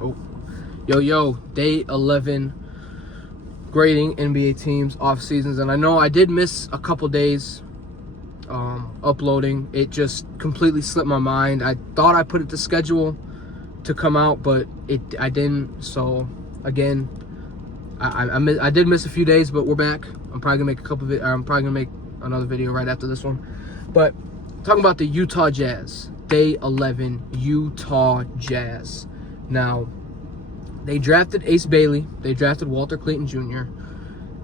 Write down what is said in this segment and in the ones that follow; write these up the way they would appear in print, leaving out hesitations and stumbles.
Oh, yo, day 11 grading NBA teams off seasons, and I know I did miss a couple days uploading. It just completely slipped my mind. I thought I put it to schedule to come out, but I didn't. So again, I did miss a few days, but we're back. I'm probably gonna make another video right after this one. But talking about the Utah Jazz, day 11 Utah Jazz. Now, they drafted Ace Bailey. They drafted Walter Clayton Jr.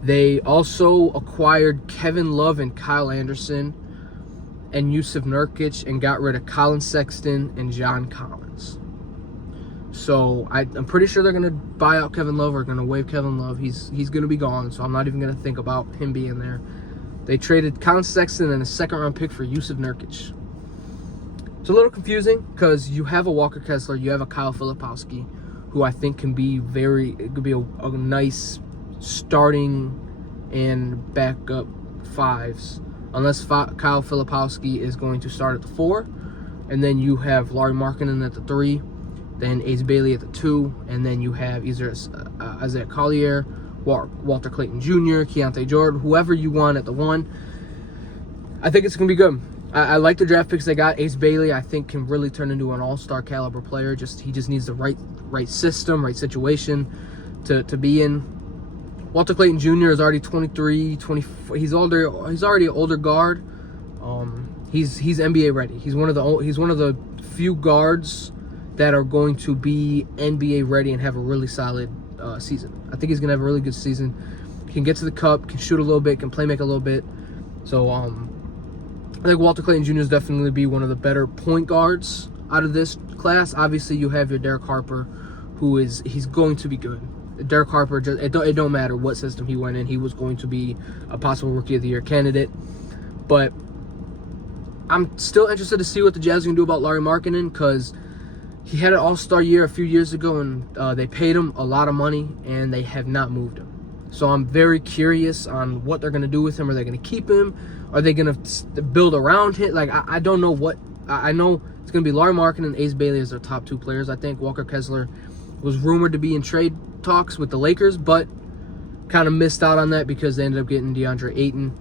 They also acquired Kevin Love and Kyle Anderson and Yusuf Nurkic and got rid of Colin Sexton and John Collins. So I'm pretty sure they're going to buy out Kevin Love or going to waive Kevin Love. He's going to be gone, so I'm not even going to think about him being there. They traded Colin Sexton and a second-round pick for Yusuf Nurkic. It's a little confusing because you have a Walker Kessler, you have a Kyle Filipowski, who I think can be a nice starting and backup fives, unless Kyle Filipowski is going to start at the 4, and then you have Lauri Markkanen at the 3, then Ace Bailey at the 2, and then you have either Isaiah Collier, Walter Clayton Jr., Keontae Jordan, whoever you want at the 1. I think it's going to be good. I like the draft picks they got. Ace Bailey, I think, can really turn into an all-star caliber player. He just needs the right system, right situation to be in. Walter Clayton Jr. is already 23, 24. He's already an older guard. He's NBA ready. He's one of the few guards that are going to be NBA ready and have a really solid season. I think he's gonna have a really good season. He can get to the cup, can shoot a little bit, can play make a little bit. So I think Walter Clayton Jr. is definitely be one of the better point guards out of this class. Obviously, you have your Derek Harper, he's going to be good. Derek Harper, it don't matter what system he went in, he was going to be a possible Rookie of the Year candidate. But I'm still interested to see what the Jazz can do about Lauri Markkanen, because he had an all-star year a few years ago, and they paid him a lot of money, and they have not moved him. So I'm very curious on what they're going to do with him. Are they going to keep him? Are they going to build around him? Like, I don't know what. I know it's going to be Lauri Markkanen and Ace Bailey as their top 2 players. I think Walker Kessler was rumored to be in trade talks with the Lakers, but kind of missed out on that because they ended up getting DeAndre Ayton.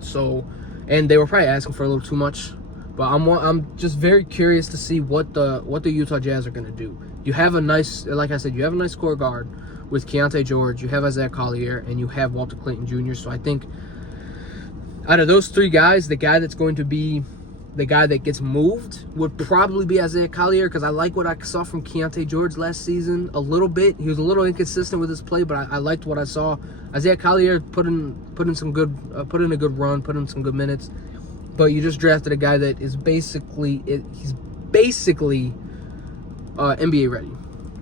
So, and they were probably asking for a little too much. But I'm just very curious to see what the Utah Jazz are going to do. You have a nice, like I said, you have a nice core guard with Keontae George, you have Isaiah Collier, and you have Walter Clayton Jr. So I think out of those 3 guys, the guy that's going to be the guy that gets moved would probably be Isaiah Collier, because I like what I saw from Keontae George last season a little bit. He was a little inconsistent with his play, but I liked what I saw. Isaiah Collier put in a good run, put in some good minutes. But you just drafted a guy that is basically NBA ready.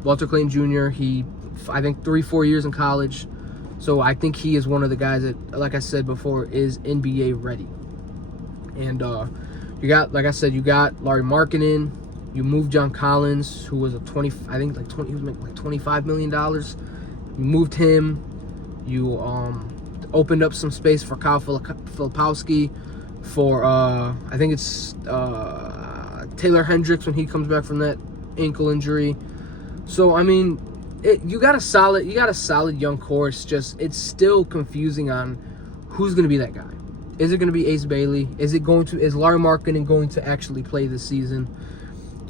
Walter Clayton Jr., I think 3-4 years in college. So I think he is one of the guys that, like I said before, is NBA ready. And you got Lauri Markkanen. You moved John Collins, who was he was making like $25 million. You moved him. You opened up some space for Kyle Filipowski, for I think it's Taylor Hendricks when he comes back from that ankle injury. So I mean, you got a solid young core. It's still confusing on who's going to be that guy. Is it going to be Ace Bailey? Is Lauri Markkanen going to actually play this season?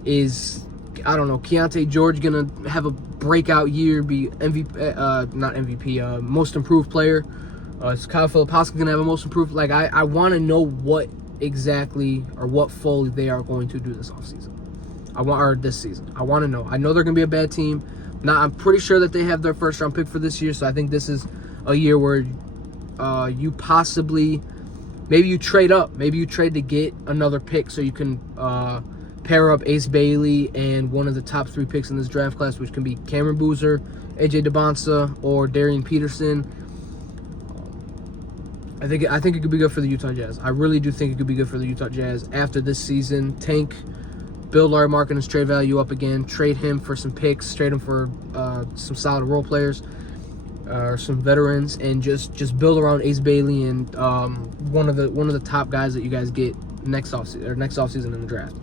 I don't know, Keontae George going to have a breakout year, be MVP, most improved player? Is Kyle Filipowski going to have a most improved? Like, I want to know what exactly or what fully they are going to do this offseason. This season. I want to know. I know they're going to be a bad team. Now, I'm pretty sure that they have their first-round pick for this year, so I think this is a year where you possibly, maybe you trade up. Maybe you trade to get another pick so you can pair up Ace Bailey and one of the top 3 picks in this draft class, which can be Cameron Boozer, AJ DeBonsa, or Darian Peterson. I think it could be good for the Utah Jazz. I really do think it could be good for the Utah Jazz after this season. Build Lauri Markkanen's trade value up again. Trade him for some picks. Trade him for some solid role players or some veterans, and just build around Ace Bailey and one of the top guys that you guys get next offseason in the draft.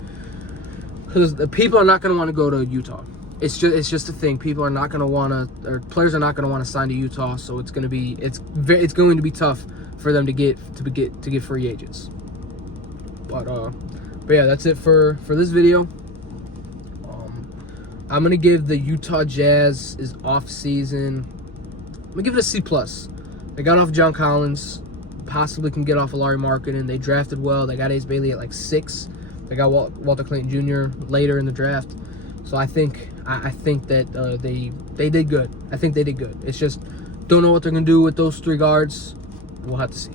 Because the people are not going to want to go to Utah. it's just a thing. People are not going to want to, or players are not going to want to sign to Utah. So it's going to be tough for them to get free agents. But yeah, that's it for this video. I'm gonna give the Utah Jazz is off season. I'm gonna give it a C+. They got off John Collins, possibly can get off of Larry Markkinen. They drafted well. They got Ace Bailey at like 6. They got Walter Clayton Jr. later in the draft. So I think that they did good. I think they did good. It's just don't know what they're gonna do with those 3 guards. We'll have to see.